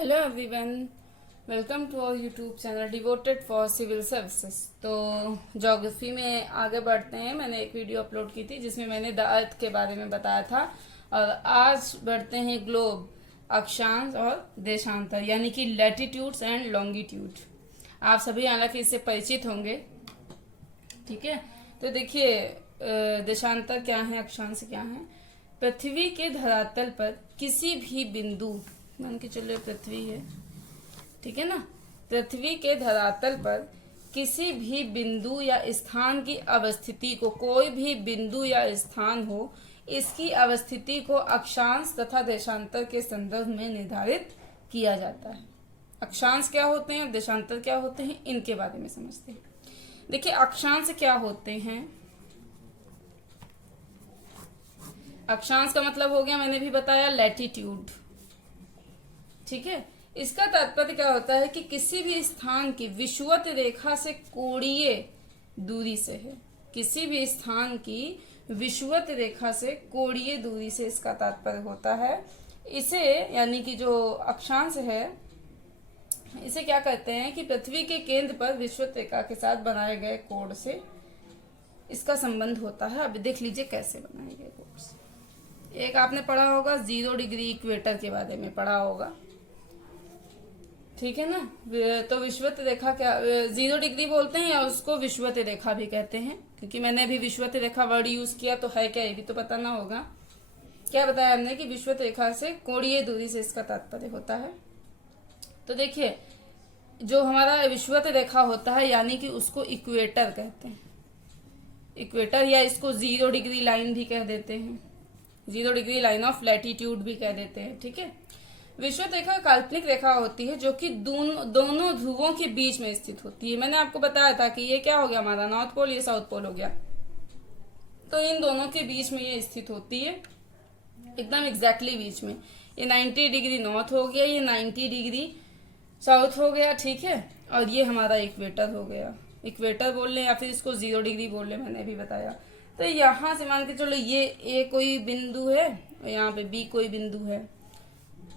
Hello everyone, welcome to our YouTube channel devoted for civil services. तो geography में आगे बढ़ते हैं। मैंने एक वीडियो अपलोड की थी जिसमें मैंने द अर्थ के बारे में बताया था, और आज बढ़ते हैं ग्लोब, अक्षांश और देशांतर, यानी कि लैटिट्यूड्स एंड लॉन्गिट्यूड। आप सभी हालांकि इससे परिचित होंगे, ठीक है। तो देखिए, देशांतर क्या है, अक्षांश क्या है। पृथ्वी के धरातल पर किसी भी बिंदु, मान के चलो पृथ्वी है, ठीक है ना। पृथ्वी के धरातल पर किसी भी बिंदु या स्थान की अवस्थिति को, कोई भी बिंदु या स्थान हो, इसकी अवस्थिति को अक्षांश तथा देशांतर के संदर्भ में निर्धारित किया जाता है। अक्षांश क्या होते हैं और देशांतर क्या होते हैं, इनके बारे में समझते हैं। देखिए, अक्षांश क्या होते हैं। अक्षांश का मतलब हो गया, मैंने भी बताया, लैटिट्यूड, ठीक है। इसका तात्पर्य क्या होता है कि किसी भी स्थान की विषुवत रेखा से कोणीय दूरी से है। किसी भी स्थान की विषुवत रेखा से कोणीय दूरी से इसका तात्पर्य होता है। इसे, यानी कि जो अक्षांश है, इसे क्या कहते हैं कि पृथ्वी के केंद्र पर विषुवत रेखा के साथ बनाए गए कोण से इसका संबंध होता है। अब देख लीजिए कैसे बनाए गए कोण से। एक आपने पढ़ा होगा 0 डिग्री इक्वेटर के बारे में पढ़ा होगा, ठीक है ना। तो विषुवत रेखा क्या, 0 डिग्री बोलते हैं या उसको विषुवत रेखा भी कहते हैं, क्योंकि मैंने अभी विषुवत रेखा वर्ड यूज किया, तो है क्या ये भी तो पता ना होगा। क्या बताया हमने कि विषुवत रेखा से कोणीय दूरी से इसका तात्पर्य होता है। तो देखिए, जो हमारा विषुवत रेखा होता है, यानी कि उसको इक्वेटर कहते हैं। इक्वेटर, या इसको 0 डिग्री लाइन भी कह देते हैं, 0 डिग्री लाइन ऑफ लैटिट्यूड भी कह देते हैं, ठीक है। विषुवत रेखा काल्पनिक रेखा होती है जो कि दोनों ध्रुवों के बीच में स्थित होती है। मैंने आपको बताया था कि ये क्या हो गया, हमारा नॉर्थ पोल, ये साउथ पोल हो गया। तो इन दोनों के बीच में ये स्थित होती है, एकदम एग्जैक्टली बीच में। ये 90 डिग्री नॉर्थ हो गया, ये 90 डिग्री साउथ हो गया, ठीक है। और ये हमारा इक्वेटर हो गया। इक्वेटर बोल लें या फिर इसको 0 डिग्री बोल लें, मैंने भी बताया। तो यहाँ से मान के चलो, ये ए कोई बिंदु है, यहाँ पे बी कोई बिंदु है,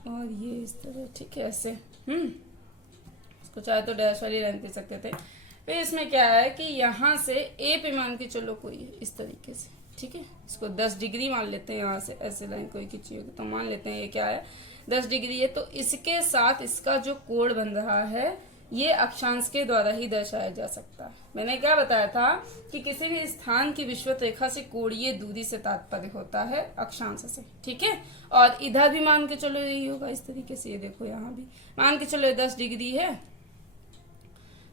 और ये इस तरह, ठीक है, ऐसे। इसको चाहे तो डैश वाली लाइन दे सकते थे। फिर इसमें क्या है कि यहाँ से ए पे मान के चलो कोई है, इस तरीके से, ठीक है। इसको 10 डिग्री मान लेते हैं, यहाँ से ऐसे लाइन कोई खींची होगी तो मान लेते हैं ये क्या है, 10 डिग्री है। तो इसके साथ इसका जो कोण बन रहा है, ये अक्षांश के द्वारा ही दर्शाया जा सकता है। मैंने क्या बताया था कि किसी भी स्थान की विषुवत रेखा से कोणीय दूरी से तात्पर्य होता है अक्षांश से, ठीक है। और इधर भी मान के चलो यही होगा, इस तरीके से। ये देखो, यहाँ भी मान के चलो 10 डिग्री है,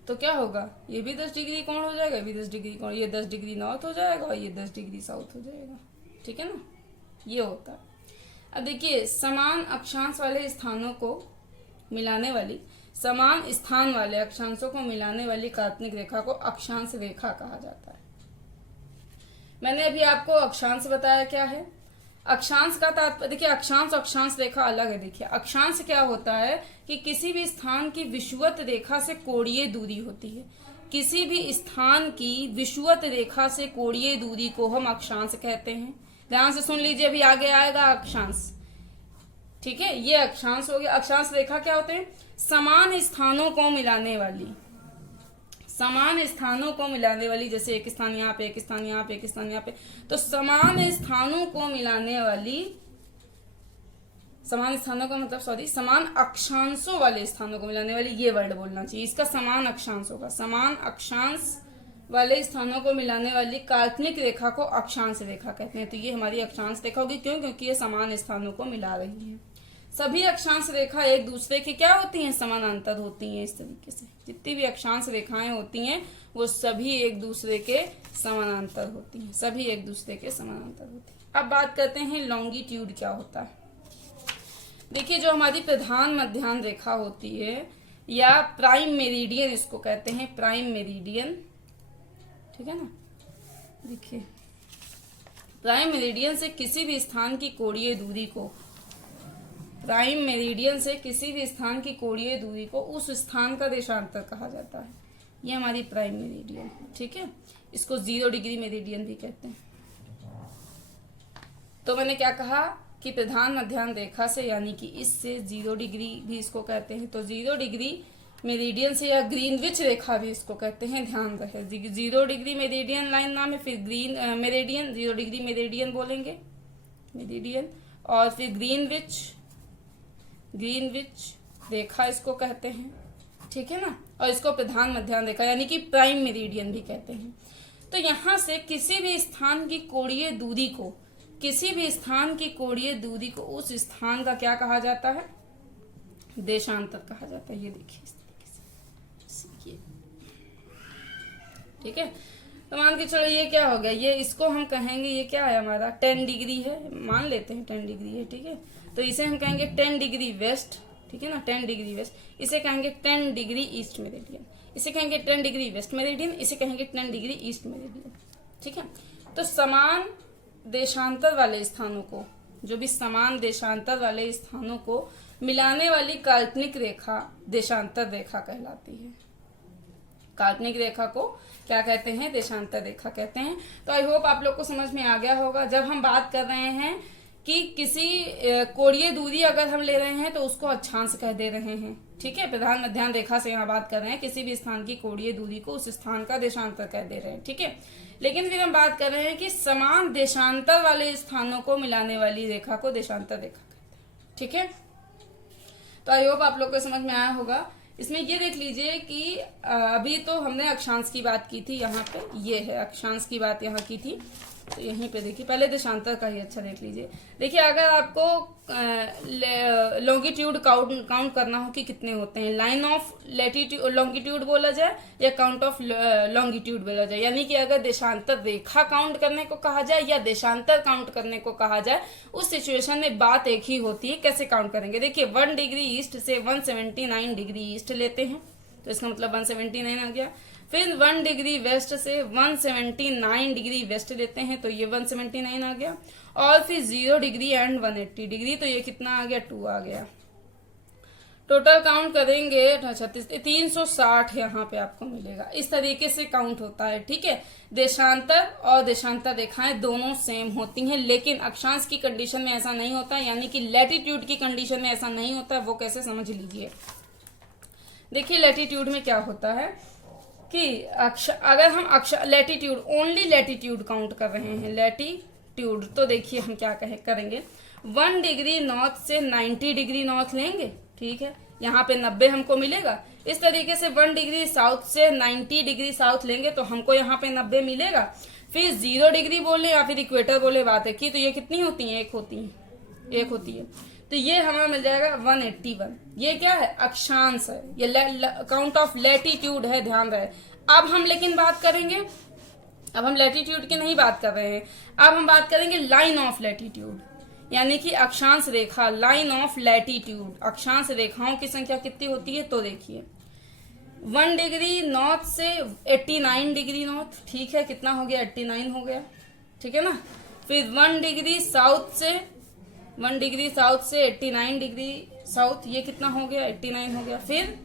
तो क्या होगा, ये भी 10 डिग्री कोण हो जाएगा, ये भी 10 डिग्री कोण, ये 10 डिग्री नॉर्थ हो जाएगा और ये 10 डिग्री साउथ हो जाएगा, ठीक है ना। ये होता है। अब देखिए, समान अक्षांश वाले स्थानों को मिलाने वाली, समान स्थान वाले अक्षांशों को मिलाने वाली काल्पनिक रेखा को अक्षांश रेखा कहा जाता है। मैंने अभी आपको अक्षांश बताया क्या है। अक्षांश का तात्पर्य, देखिए, अक्षांश और अक्षांश रेखा अलग है। देखिए, अक्षांश क्या होता है कि किसी भी स्थान की विषुवत रेखा से कोणीय दूरी होती है। किसी भी स्थान की विषुवत रेखा से कोणीय दूरी को हम अक्षांश कहते हैं। ध्यान से सुन लीजिए, अभी आगे आएगा अक्षांश, ठीक है। ये अक्षांश हो गया। अक्षांश रेखा क्या होते हैं, समान स्थानों को मिलाने वाली, समान स्थानों को मिलाने वाली, जैसे एक स्थान यहाँ पे, एक स्थान यहाँ पे, एक स्थान यहाँ पे, तो समान स्थानों को मिलाने वाली, समान स्थानों का मतलब, सॉरी, समान अक्षांशों वाले स्थानों को मिलाने वाली, ये वर्ड बोलना चाहिए, इसका समान अक्षांश होगा। समान अक्षांश वाले स्थानों को मिलाने वाली काल्पनिक रेखा को अक्षांश रेखा कहते हैं। तो ये हमारी अक्षांश रेखा होगी, क्यों, क्योंकि ये समान स्थानों को मिला रही है। सभी अक्षांश रेखा एक दूसरे की क्या होती हैं, समानांतर होती हैं। इस तरीके से जितनी भी अक्षांश रेखाएं होती हैं, वो सभी एक दूसरे के समानांतर होती हैं, सभी एक दूसरे के समानांतर होती हैं। अब बात करते हैं लॉन्गिट्यूड क्या होता है। देखिए, जो हमारी प्रधान मध्याह्न रेखा होती है, या प्राइम मेरिडियन इसको कहते हैं, प्राइम मेरिडियन, ठीक है ना। देखिए, प्राइम मेरिडियन से किसी भी स्थान की कोणीय दूरी को, प्राइम मेरिडियन से किसी भी स्थान की कोणीय दूरी को उस स्थान का देशांतर कहा जाता है। ये हमारी प्राइम मेरिडियन है, ठीक है। इसको 0 डिग्री मेरिडियन भी कहते हैं। तो मैंने क्या कहा कि प्रधान मध्याह्न रेखा से यानी कि इससे 0 डिग्री भी इसको कहते हैं, तो 0 डिग्री मेरिडियन से या ग्रीनविच रेखा भी इसको कहते हैं, ध्यान रहे। 0 डिग्री मेरिडियन लाइन नाम है, फिर ग्रीन मेरिडियन, 0 डिग्री मेरिडियन बोलेंगे, मेरिडियन, और फिर ग्रीनविच रेखा इसको कहते हैं, ठीक है ना। और इसको प्रधान मध्याह्न रेखा यानी कि प्राइम मेरिडियन भी कहते हैं। तो यहाँ से किसी भी स्थान की कोणीय दूरी को, उस स्थान का क्या कहा जाता है, देशांतर कहा जाता है। ये देखिए इस तरीके से, ठीक है। तो मान के चलो ये क्या हो गया, ये इसको हम कहेंगे, ये क्या है हमारा 10 डिग्री है, मान लेते हैं 10 डिग्री है, ठीक है। तो इसे हम कहेंगे 10 डिग्री वेस्ट, ठीक है ना, 10 डिग्री वेस्ट। इसे कहेंगे 10 डिग्री ईस्ट मेरिडियन, इसे कहेंगे 10 डिग्री वेस्ट मेरिडियन, इसे कहेंगे 10 डिग्री ईस्ट मेरिडियन, ठीक है। तो समान देशांतर वाले स्थानों को, जो भी समान देशांतर वाले स्थानों को मिलाने वाली काल्पनिक रेखा देशांतर रेखा कहलाती है। काल्पनिक रेखा को क्या कहते हैं, देशांतर रेखा कहते हैं। तो आई होप आप लोग को समझ में आ गया होगा। जब हम बात कर रहे हैं कि किसी कोणीय दूरी अगर हम ले रहे हैं तो उसको अक्षांश कह दे रहे हैं, ठीक है। प्रधान मध्याह्न रेखा से यहाँ बात कर रहे हैं, किसी भी स्थान की कोणीय दूरी को उस स्थान का देशांतर कह दे रहे हैं, ठीक है। लेकिन फिर हम बात कर रहे हैं कि समान देशांतर वाले स्थानों को मिलाने वाली रेखा को देशांतर रेखा कहते हैं, ठीक है। तो आई होप आप लोग को समझ में आया होगा। इसमें ये देख लीजिए कि अभी तो हमने अक्षांश की बात की थी, यहाँ पे ये है अक्षांश की बात यहाँ की थी। तो यहीं पे देखिए, पहले देशांतर का ही अच्छा देख लीजिए। देखिए अगर आपको लॉन्गिट्यूड काउंट करना हो कि कितने होते हैं, लाइन ऑफ लैटिट्यूड लॉन्गिट्यूड बोला जाए या काउंट ऑफ लॉन्गिट्यूड बोला जाए, यानी कि अगर देशांतर रेखा काउंट करने को कहा जाए या देशांतर काउंट करने को कहा जाए, उस सिचुएशन में बात एक ही होती है। कैसे काउंट करेंगे, देखिए 1 डिग्री ईस्ट से 179 डिग्री ईस्ट लेते हैं, तो इसका मतलब 179 आ गया। फिर 1 डिग्री वेस्ट से 179 डिग्री वेस्ट लेते हैं, तो ये 179 आ गया। और फिर 0 डिग्री एंड 180 डिग्री, तो ये कितना आ गया, 2 आ गया। टोटल काउंट करेंगे 360 यहाँ पे आपको मिलेगा। इस तरीके से काउंट होता है, ठीक है। देशांतर और देशांतर रेखाएं दोनों सेम होती हैं, लेकिन अक्षांश की कंडीशन में ऐसा नहीं होता, यानी कि लैटिट्यूड की कंडीशन में ऐसा नहीं होता। वो कैसे, समझ लीजिए। देखिए लैटिट्यूड में क्या होता है कि अगर हम लैटिट्यूड, ओनली लैटिट्यूड काउंट कर रहे हैं, लैटिट्यूड, तो देखिए हम क्या करेंगे, 1 डिग्री नॉर्थ से 90 डिग्री नॉर्थ लेंगे, ठीक है। यहाँ पे 90 हमको मिलेगा। इस तरीके से 1 डिग्री साउथ से 90 डिग्री साउथ लेंगे तो हमको यहाँ पे 90 मिलेगा। फिर 0 डिग्री बोले या फिर इक्वेटर बोले, बात है कि, तो ये कितनी होती है, एक होती है। तो ये हमें मिल जाएगा 181। ये क्या है, अक्षांश है, ये काउंट ऑफ लैटिट्यूड है, ध्यान रहे। अब हम लेकिन बात करेंगे, अब हम लैटिट्यूड की नहीं बात कर रहे हैं, अब हम बात करेंगे लाइन ऑफ लैटिट्यूड, यानी कि अक्षांश रेखा, लाइन ऑफ लैटिट्यूड। अक्षांश रेखाओं की संख्या कितनी होती है, तो देखिए 1 डिग्री नॉर्थ से 89 डिग्री नॉर्थ, ठीक है, कितना हो गया, 89 हो गया, ठीक है ना। फिर 1 डिग्री साउथ से 89 डिग्री साउथ, ये कितना हो गया, 89 हो गया। फिर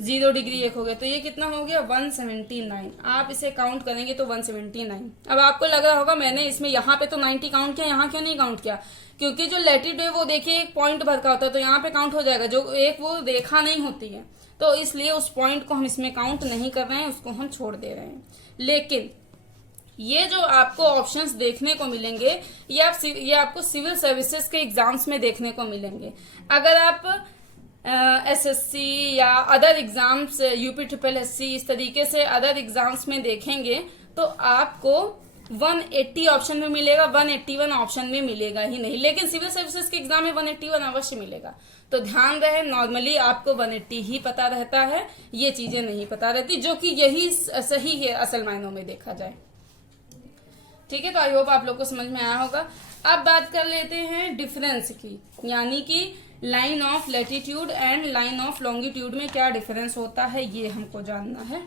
0 डिग्री एक हो गया, तो ये कितना हो गया, 179। आप इसे काउंट करेंगे तो 179। अब आपको लग रहा होगा मैंने इसमें यहाँ पे तो 90 काउंट किया, यहाँ क्यों नहीं काउंट किया, क्योंकि जो लैटिट्यूड है वो देखिए एक पॉइंट भर का होता है, तो यहाँ पे काउंट हो जाएगा, जो एक वो रेखा नहीं होती है, तो इसलिए उस पॉइंट को हम इसमें काउंट नहीं कर रहे हैं, उसको हम छोड़ दे रहे हैं। लेकिन ये जो आपको ऑप्शंस देखने को मिलेंगे, ये आपको सिविल सर्विसेज के एग्जाम्स में देखने को मिलेंगे। अगर आप एसएससी या अदर एग्जाम्स, UPSSC, इस तरीके से अदर एग्जाम्स में देखेंगे तो आपको 180 ऑप्शन में मिलेगा, 181 ऑप्शन में मिलेगा ही नहीं। लेकिन सिविल सर्विसेज के एग्जाम में 181 अवश्य मिलेगा। तो ध्यान रहे, नॉर्मली आपको 180 ही पता रहता है, ये चीजें नहीं पता रहती, जो कि यही सही है असल मायनों में देखा जाए, ठीक है। तो आई होप आप लोग को समझ में आया होगा। अब बात कर लेते हैं डिफरेंस की, यानी कि line of latitude and line of longitude में क्या डिफरेंस होता है, ये हमको जानना है।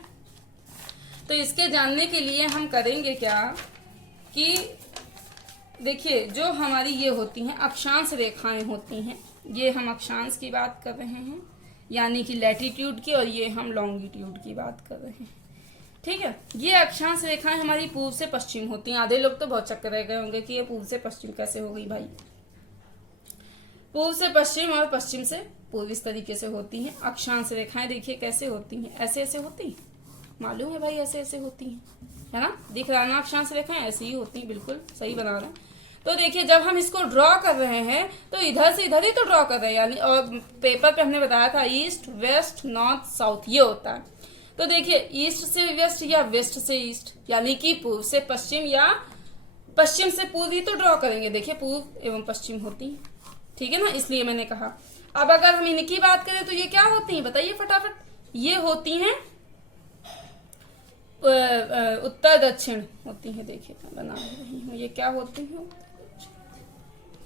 तो इसके जानने के लिए हम करेंगे क्या कि देखिए, जो हमारी ये होती हैं अक्षांश रेखाएं होती हैं, ये हम अक्षांश की बात कर रहे हैं, यानी कि लैटिट्यूड की, और ये हम लॉन्गिट्यूड की बात कर रहे हैं, ठीक है। ये अक्षांश रेखाएं हमारी पूर्व से पश्चिम होती हैं। आधे लोग तो बहुत चक्कर रह गए होंगे कि ये पूर्व से पश्चिम कैसे हो गई भाई, पूर्व से पश्चिम और पश्चिम से पूर्व इस तरीके से होती हैं। अक्षांश रेखाएं देखिए कैसे होती हैं, ऐसे ऐसे होती हैं, मालूम है भाई, ऐसे ऐसे होती हैं, है ना, दिख रहा है ना, अक्षांश रेखाएं ऐसी ही होती हैं, बिल्कुल सही बना रहे हैं। तो देखिए जब हम इसको ड्रॉ कर रहे हैं तो इधर से इधर ही तो ड्रॉ कर रहे हैं, यानी और पेपर पे हमने बताया था ईस्ट वेस्ट नॉर्थ साउथ ये होता है। तो देखिए ईस्ट से वेस्ट या वेस्ट से ईस्ट, यानी कि पूर्व से पश्चिम या पश्चिम से पूर्व ही तो ड्रॉ करेंगे। देखिए पूर्व एवं पश्चिम होती है, ठीक है ना, इसलिए मैंने कहा। अब अगर हम इनकी बात करें तो ये क्या होती हैं बताइए फटाफट। ये होती हैं उत्तर दक्षिण होती हैं। देखिए बना रही हूँ, ये क्या होती हैं,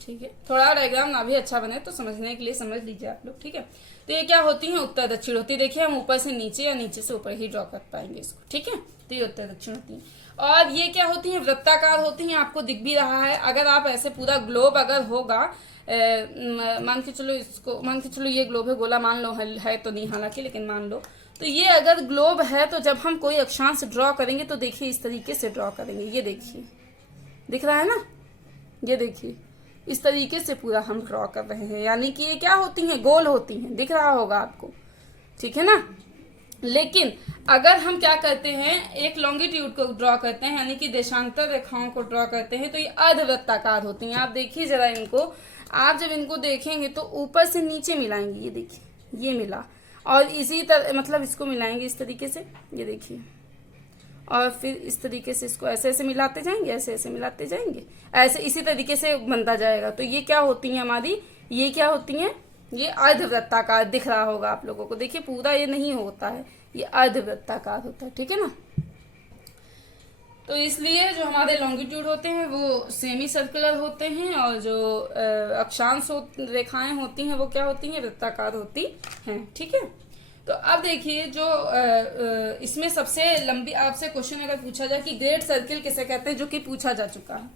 ठीक है, थोड़ा डायग्राम ना भी अच्छा बने तो समझने के लिए समझ लीजिए आप लोग, ठीक है। तो ये क्या होती हैं, उत्तर दक्षिण होती है। देखिए हम ऊपर से नीचे या नीचे से ऊपर ही ड्रॉ कर पाएंगे इसको, ठीक है। तो ये उत्तर दक्षिण होती है। और ये क्या होती हैं, वृत्ताकार होती हैं, आपको दिख भी रहा है। अगर आप ऐसे पूरा ग्लोब अगर होगा, मान के चलो इसको, मान के चलो ये ग्लोब है, गोला मान लो, है तो नहीं हालांकि, लेकिन मान लो तो ये अगर ग्लोब है तो जब हम कोई अक्षांश ड्रॉ करेंगे तो देखिए इस तरीके से ड्रॉ करेंगे। ये देखिए दिख रहा है ना, ये देखिए इस तरीके से पूरा हम ड्रॉ कर रहे हैं, यानी कि ये क्या होती हैं, गोल होती हैं, दिख रहा होगा आपको, ठीक है ना। लेकिन अगर हम क्या करते हैं, एक लॉन्गिट्यूड को ड्रॉ करते हैं, यानी कि देशांतर रेखाओं को ड्रॉ करते हैं, तो ये अर्धवृत्ताकार होती हैं। आप देखिए जरा इनको, आप जब इनको देखेंगे तो ऊपर से नीचे मिलाएंगे, ये देखिए ये मिला, और इसी तरह मतलब इसको मिलाएंगे इस तरीके से, ये देखिए, और फिर इस तरीके से इसको ऐसे ऐसे मिलाते जाएंगे, ऐसे ऐसे मिलाते जाएंगे, ऐसे इसी तरीके से बनता जाएगा। तो ये क्या होती हैं हमारी, ये क्या होती हैं, ये अर्धवृत्ताकार दिख रहा होगा आप लोगों को। देखिए पूरा ये नहीं होता है, ये अर्धवृत्ताकार होता है, ठीक है ना। तो इसलिए जो हमारे लॉन्गिट्यूड होते हैं वो सेमी सर्कुलर होते हैं, और जो अक्षांश रेखाएं होती हैं वो क्या होती हैं, वृत्ताकार होती हैं, ठीक है। तो अब देखिए जो इसमें सबसे लंबी आपसे क्वेश्चन अगर पूछा जाए कि ग्रेट सर्किल किसे कहते हैं, जो कि पूछा जा चुका है,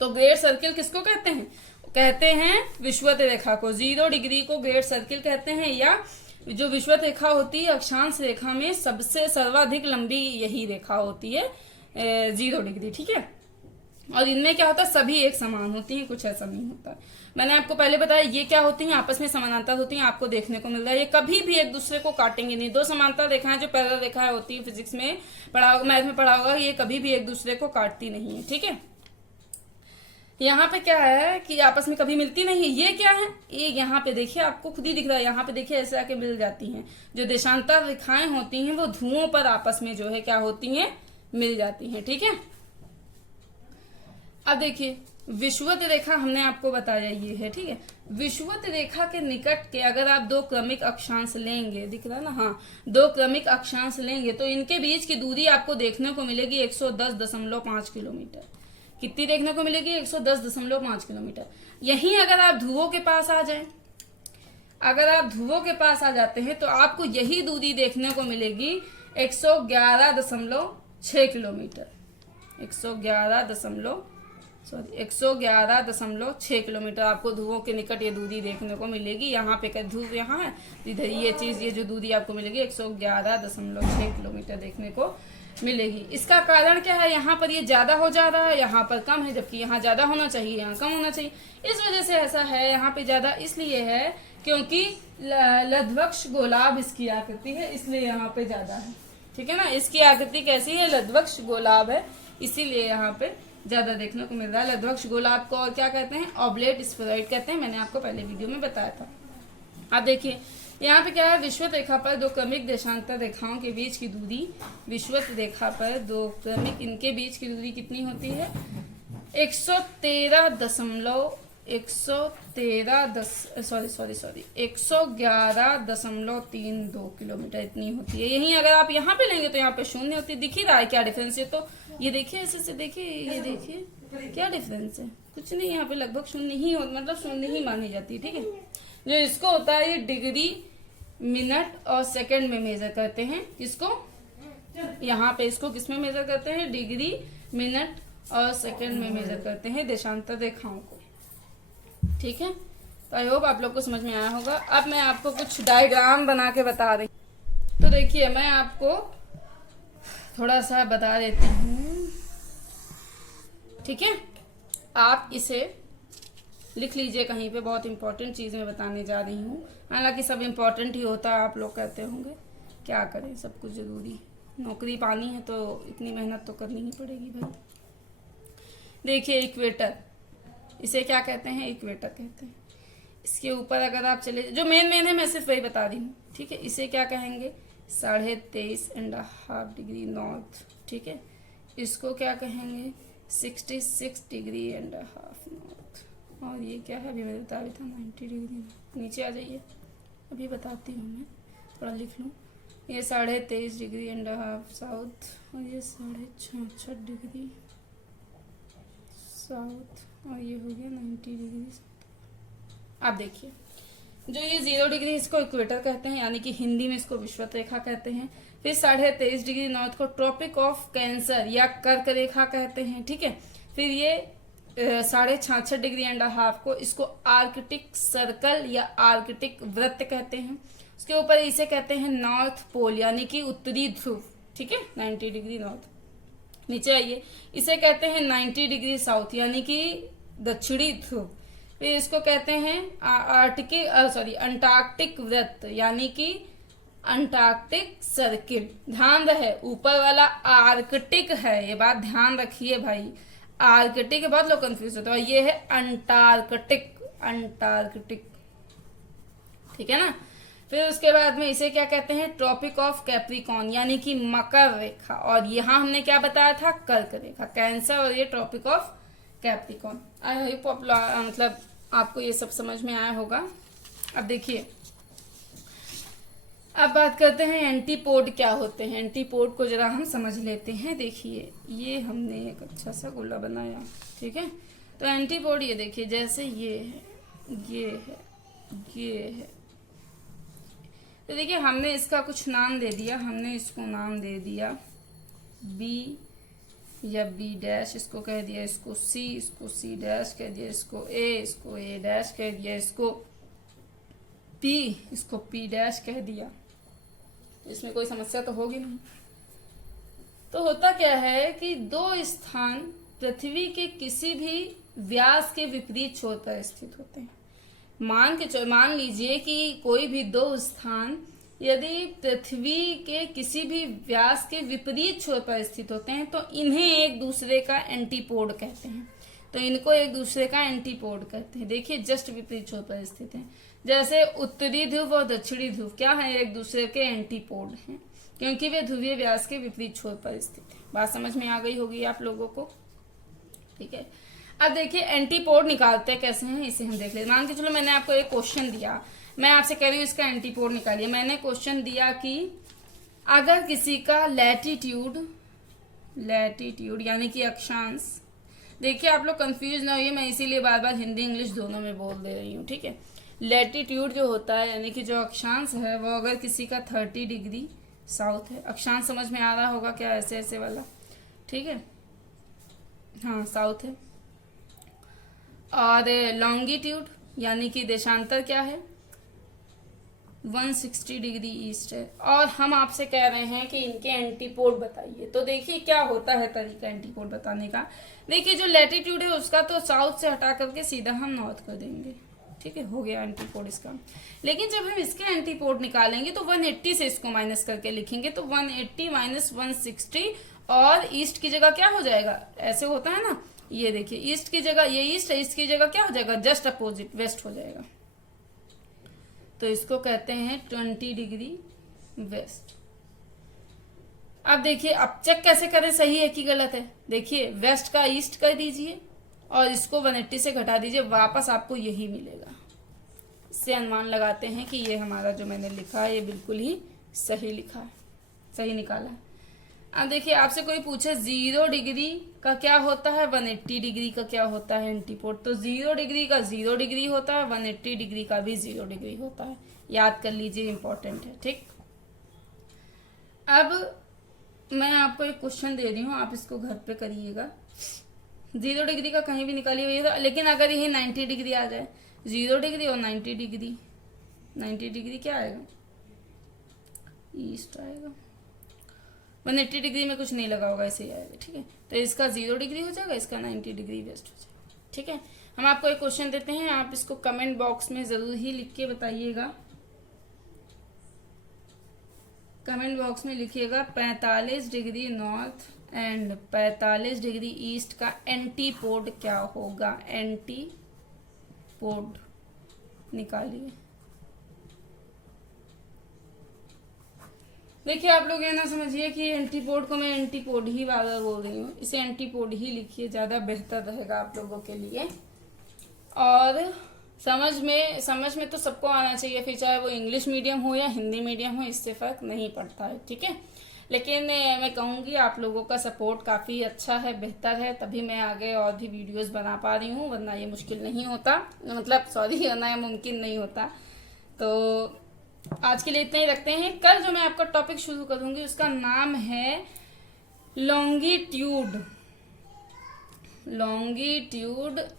तो ग्रेट सर्किल किसको कहते हैं, कहते हैं विषुवत रेखा को। 0 डिग्री को ग्रेट सर्किल कहते हैं, या जो विषुवत रेखा होती है अक्षांश रेखा में सबसे सर्वाधिक लंबी यही रेखा होती है 0 डिग्री, ठीक है। और इनमें क्या होता है, सभी एक समान होती हैं, कुछ ऐसा नहीं होता। मैंने आपको पहले बताया ये क्या होती हैं, आपस में समानांतर होती हैं, आपको देखने को मिल रहा है। ये कभी भी एक दूसरे को काटेंगे नहीं। दो समांतर रेखाएं जो पैरेलल रेखाएं होती है, फिजिक्स में पढ़ा होगा, मैथ में पढ़ा होगा, ये कभी भी एक दूसरे को काटती नहीं है, ठीक है। यहाँ पे क्या है कि आपस में कभी मिलती नहीं है। ये क्या है, ये यहाँ पे देखिए आपको खुद ही दिख रहा है, यहाँ पे देखिए ऐसे आके मिल जाती हैं। जो देशांतर रेखाएं होती हैं वो ध्रुवों पर आपस में जो है क्या होती हैं, मिल जाती हैं, ठीक है। अब देखिए विषुवत रेखा हमने आपको बताया ये है, ठीक है। विषुवत रेखा के निकट के अगर आप 2 क्रमिक अक्षांश लेंगे, दिख रहा है ना, हाँ, 2 क्रमिक अक्षांश लेंगे तो इनके बीच की दूरी आपको देखने को मिलेगी 110.5 किलोमीटर। कितनी देखने को मिलेगी, 110.5 किलोमीटर। यहीं अगर आप ध्रुवों के पास आ जाएं, अगर आप ध्रुवों के पास आ जाते हैं तो आपको यही दूरी देखने को मिलेगी 111.6 किलोमीटर। 111.6 किलोमीटर आपको ध्रुवों के निकट ये दूरी देखने को मिलेगी। यहाँ पे ध्रुव यहाँ है, इधर ये चीज, ये जो दूरी आपको मिलेगी 111.6 किलोमीटर देखने को मिलेगी। इसका कारण क्या है, यहाँ पर ये ज्यादा हो जा रहा है, यहाँ पर कम है, जबकि यहाँ ज्यादा होना चाहिए, यहाँ कम होना चाहिए। इस वजह से ऐसा है, यहाँ पे ज्यादा इसलिए है क्योंकि लध्वक्ष गोलाभ इसकी आकृति है, इसलिए यहाँ पे ज्यादा है, ठीक है ना। इसकी आकृति कैसी है, लध्वक्ष गोलाभ है, इसीलिए यहाँ पे ज्यादा देखने को मिल रहा है। लध्वक्ष गोलाभ को और क्या कहते हैं, ऑब्लेट स्फेरॉइड कहते हैं, मैंने आपको पहले वीडियो में बताया था। आप देखिए यहाँ पे क्या है, विषुवत रेखा पर 2 क्रमिक देशांतर रेखाओं के बीच की दूरी, विषुवत रेखा पर 2 क्रमिक इनके बीच की दूरी कितनी होती है, 111.32 किलोमीटर इतनी होती है। यहीं अगर आप यहाँ पे लेंगे तो यहाँ पे 0 होती है। दिख ही रहा है क्या डिफरेंस है, तो ये देखिए ऐसे से देखिए, ये देखिए क्या डिफरेंस है, कुछ नहीं, यहाँ पे लगभग 0 ही हो, मतलब 0 ही मानी जाती है, ठीक है। जो इसको होता है ये डिग्री मिनट और सेकंड में मेजर करते हैं, इसको यहाँ पे इसको किस में मेजर करते हैं, डिग्री मिनट और सेकंड में मेजर करते हैं देशांतर रेखाओं को, ठीक है। तो आई होप आप लोग को समझ में आया होगा। अब मैं आपको कुछ डायग्राम बना के बता रही, तो देखिए मैं आपको थोड़ा सा बता देती हूँ, ठीक है। आप इसे लिख लीजिए कहीं पे, बहुत इंपॉर्टेंट चीज़ मैं बताने जा रही हूँ। हालांकि सब इंपॉर्टेंट ही होता है, आप लोग कहते होंगे क्या करें, सब कुछ ज़रूरी, नौकरी पानी है तो इतनी मेहनत तो करनी ही पड़ेगी भाई। देखिए इक्वेटर, इसे क्या कहते हैं, इक्वेटर कहते हैं। इसके ऊपर अगर आप चले, जो मेन है मैं सिर्फ वही बता रही हूँ, ठीक है। इसे क्या कहेंगे, 23.5 डिग्री नॉर्थ, ठीक है। इसको क्या कहेंगे, 66.5 डिग्री नॉर्थ। और ये क्या है, अभी मैं बता रही था 90 डिग्री। नीचे आ जाइए, अभी बताती हूँ मैं, थोड़ा लिख लूँ। ये 23.5 डिग्री साउथ, और ये 66.5 डिग्री साउथ, और ये हो गया 90 डिग्री। आप देखिए, जो ये 0 डिग्री इसको इक्वेटर कहते हैं, यानी कि हिंदी में इसको विषुवत रेखा कहते हैं। फिर 23.5 डिग्री नॉर्थ को ट्रॉपिक ऑफ कैंसर या कर्क रेखा कहते हैं, ठीक है। फिर ये 66.5 डिग्री एंड हाफ को इसको आर्कटिक सर्कल या आर्कटिक वृत्त कहते हैं। उसके ऊपर इसे कहते हैं नॉर्थ पोल, यानी कि उत्तरी ध्रुव, ठीक है, 90 डिग्री नॉर्थ। नीचे आइए, इसे कहते हैं 90 डिग्री साउथ, यानी कि दक्षिणी ध्रुव। फिर इसको कहते हैं अंटार्कटिक वृत्त, यानी कि अंटार्कटिक सर्किल। ध्यान रहे, ऊपर वाला आर्कटिक है, ये बात ध्यान रखिए भाई, आर्कटिक बहुत लोग कंफ्यूज होते हैं, और ये है अंटार्कटिक, अंटार्कटिक, ठीक है ना। फिर उसके बाद में इसे क्या कहते हैं, ट्रॉपिक ऑफ कैप्रिकॉन, यानी कि मकर रेखा। और यहाँ हमने क्या बताया था, कर्क रेखा, कैंसर, और ये tropic of Capricorn. I hope मतलब आपको ये सब समझ में आया होगा। अब देखिए, अब बात करते हैं एंटीपोड क्या होते हैं। एंटीपोड को जरा हम समझ लेते हैं। देखिए, ये हमने एक अच्छा सा गोला बनाया, ठीक है। तो एंटीपोड ये देखिए, जैसे ये है, ये है, ये है। तो देखिए, हमने इसका कुछ नाम दे दिया, हमने इसको नाम दे दिया बी या बी डैश, इसको कह दिया, इसको सी डैश कह दिया, इसको ए डैश कह दिया, इसको पी डैश कह दिया। इसमें कोई समस्या तो होगी नहीं। तो होता क्या है कि दो स्थान पृथ्वी के किसी भी व्यास के विपरीत छोर पर स्थित होते हैं। मान लीजिए कि कोई भी दो स्थान यदि पृथ्वी के किसी भी व्यास के विपरीत छोर पर स्थित होते हैं, तो इन्हें एक दूसरे का एंटीपोड कहते हैं। तो इनको एक दूसरे का एंटीपोड कहते हैं। देखिए, जस्ट विपरीत छोर पर स्थित हैं। जैसे उत्तरी ध्रुव और दक्षिणी ध्रुव क्या है, एक दूसरे के एंटीपोड हैं, क्योंकि वे ध्रुवीय व्यास के विपरीत छोर पर स्थित है। बात समझ में आ गई होगी आप लोगों को, ठीक है। अब देखिए, एंटीपोड निकालते कैसे हैं, इसे हम देख लेते। मान के चलो, मैंने आपको एक क्वेश्चन दिया, मैं आपसे कह रही हूँ इसका एंटीपोड निकालिए। मैंने क्वेश्चन दिया कि अगर किसी का लैटिट्यूड यानी कि अक्षांश, देखिए आप लोग कंफ्यूज ना होइए, मैं इसीलिए बार बार हिंदी इंग्लिश दोनों में बोल दे रही हूँ, ठीक है। लैटिट्यूड जो होता है, यानी कि जो अक्षांश है, वो अगर किसी का 30 डिग्री साउथ है, अक्षांश समझ में आ रहा होगा क्या, ऐसे ऐसे वाला, ठीक है, हाँ साउथ है। और लॉन्गिट्यूड यानी कि देशांतर क्या है, 160 डिग्री ईस्ट है। और हम आपसे कह रहे हैं कि इनके एंटीपोड बताइए। तो देखिए क्या होता है तरीका एंटीपोड बताने का। देखिए, जो लैटिट्यूड है उसका तो साउथ से हटा करके सीधा हम नॉर्थ कर देंगे, ठीक है, हो गया एंटीपोड इसका। लेकिन जब हम इसके एंटीपोड निकालेंगे तो 180 से इसको माइनस करके लिखेंगे, तो 180 माइनस 160, और ईस्ट की जगह क्या हो जाएगा, ऐसे होता है ना, ये देखिए, ईस्ट की जगह ये ईस्ट है, ईस्ट की जगह क्या हो जाएगा, जस्ट अपोजिट वेस्ट हो जाएगा। तो इसको कहते हैं 20 डिग्री वेस्ट। अब देखिए, अब चेक कैसे करें सही है कि गलत है। देखिए, वेस्ट का ईस्ट कर दीजिए और इसको 180 से घटा दीजिए, वापस आपको यही मिलेगा। इससे अनुमान लगाते हैं कि ये हमारा जो मैंने लिखा है ये बिल्कुल ही सही लिखा है, सही निकाला है। अब देखिए, आपसे कोई पूछे 0 डिग्री का क्या होता है, 180 डिग्री का क्या होता है एंटीपोड, तो 0 डिग्री का 0 डिग्री होता है, 180 डिग्री का भी 0 डिग्री होता है। याद कर लीजिए, इंपॉर्टेंट है, ठीक। अब मैं आपको एक क्वेश्चन दे रही हूँ, आप इसको घर पे करिएगा। 0 डिग्री का कहीं भी निकालिए, लेकिन अगर यही 90 डिग्री आ जाए, 0 डिग्री और 90 डिग्री, 90 डिग्री क्या आएगा, ईस्ट आएगा। 180 डिग्री में कुछ नहीं लगा होगा, ऐसे ही आएगा, ठीक है। तो इसका 0 डिग्री हो जाएगा, इसका 90 डिग्री वेस्ट हो जाएगा, ठीक है। हम आपको एक क्वेश्चन देते हैं, आप इसको कमेंट बॉक्स में जरूर ही लिख के बताइएगा। कमेंट बॉक्स में लिखिएगा 45 degree north and 45 degree east का एंटीपोड क्या होगा। एंटीपोड निकालिए। देखिए आप लोग ये ना समझिए कि एंटीपोड को मैं एंटीपोड ही बार बोल रही हूँ, इसे एंटीपोड ही लिखिए, ज्यादा बेहतर रहेगा आप लोगों के लिए। और समझ में तो सबको आना चाहिए, फिर चाहे वो इंग्लिश मीडियम हो या हिंदी मीडियम हो, इससे फर्क नहीं पड़ता है, ठीक है। लेकिन मैं कहूँगी आप लोगों का सपोर्ट काफ़ी अच्छा है, बेहतर है, तभी मैं आगे और भी वीडियोस बना पा रही हूँ, वरना ये मुश्किल नहीं होता, मतलब सॉरी वरना ये मुमकिन नहीं होता। तो आज के लिए इतना ही रखते हैं। कल जो मैं आपका टॉपिक शुरू करूंगी उसका नाम है लॉन्गिट्यूड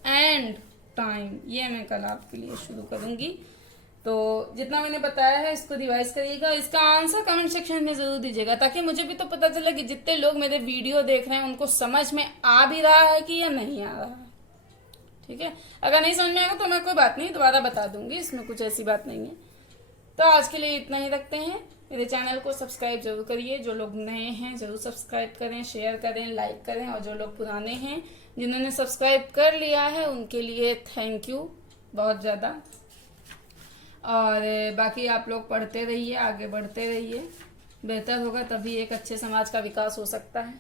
एंड टाइम। ये मैं कल आपके लिए शुरू करूंगी। तो जितना मैंने बताया है इसको रिवाइज करिएगा, इसका आंसर कमेंट सेक्शन में जरूर दीजिएगा, ताकि मुझे भी तो पता चले कि जितने लोग मेरे वीडियो देख रहे हैं उनको समझ में आ भी रहा है कि या नहीं आ रहा है, ठीक है। अगर नहीं समझ में आएगा तो मैं कोई बात नहीं, दोबारा बता दूंगी, इसमें कुछ ऐसी बात नहीं है। तो आज के लिए इतना ही रखते हैं। मेरे चैनल को सब्सक्राइब जरूर करिए, जो लोग नए हैं जरूर सब्सक्राइब करें, शेयर करें, लाइक करें, और जो लोग पुराने हैं जिन्होंने सब्सक्राइब कर लिया है उनके लिए थैंक यू बहुत ज़्यादा। और बाकी आप लोग पढ़ते रहिए, आगे बढ़ते रहिए, बेहतर होगा तभी एक अच्छे समाज का विकास हो सकता है,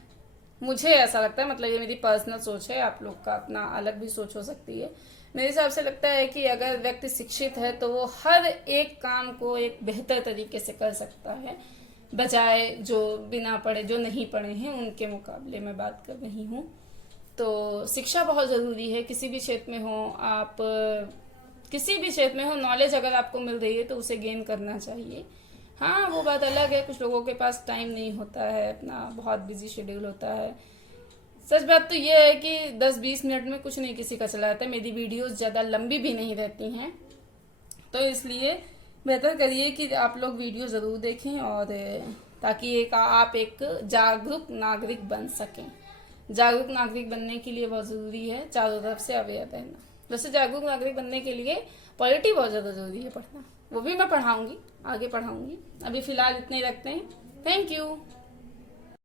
मुझे ऐसा लगता है। मतलब ये मेरी पर्सनल सोच है, आप लोग का अपना अलग भी सोच हो सकती है। मेरे हिसाब से लगता है कि अगर व्यक्ति शिक्षित है तो वो हर एक काम को एक बेहतर तरीके से कर सकता है, बजाय जो बिना पढ़े, जो नहीं पढ़े हैं उनके मुकाबले मैं बात कर रही हूँ। तो शिक्षा बहुत ज़रूरी है, किसी भी क्षेत्र में हो आप, किसी भी क्षेत्र में हो, नॉलेज अगर आपको मिल रही है तो उसे गेन करना चाहिए। हाँ वो बात अलग है, कुछ लोगों के पास टाइम नहीं होता है, अपना बहुत बिजी शेड्यूल होता है। सच बात तो ये है कि 10-20 मिनट में कुछ नहीं किसी का चला जाता है। मेरी वीडियोस ज़्यादा लंबी भी नहीं रहती हैं, तो इसलिए बेहतर करिए कि आप लोग वीडियो ज़रूर देखें, और ताकि आप एक जागरूक नागरिक बन सकें। जागरूक नागरिक बनने के लिए बहुत ज़रूरी है चारों तरफ से अवेयर रहना। वैसे जागरूक नागरिक बनने के लिए पॉलिटी बहुत ज़्यादा ज़रूरी है पढ़ना, वो भी मैं पढ़ाऊँगी, आगे पढ़ाऊँगी। अभी फ़िलहाल इतने ही रखते हैं। Thank you.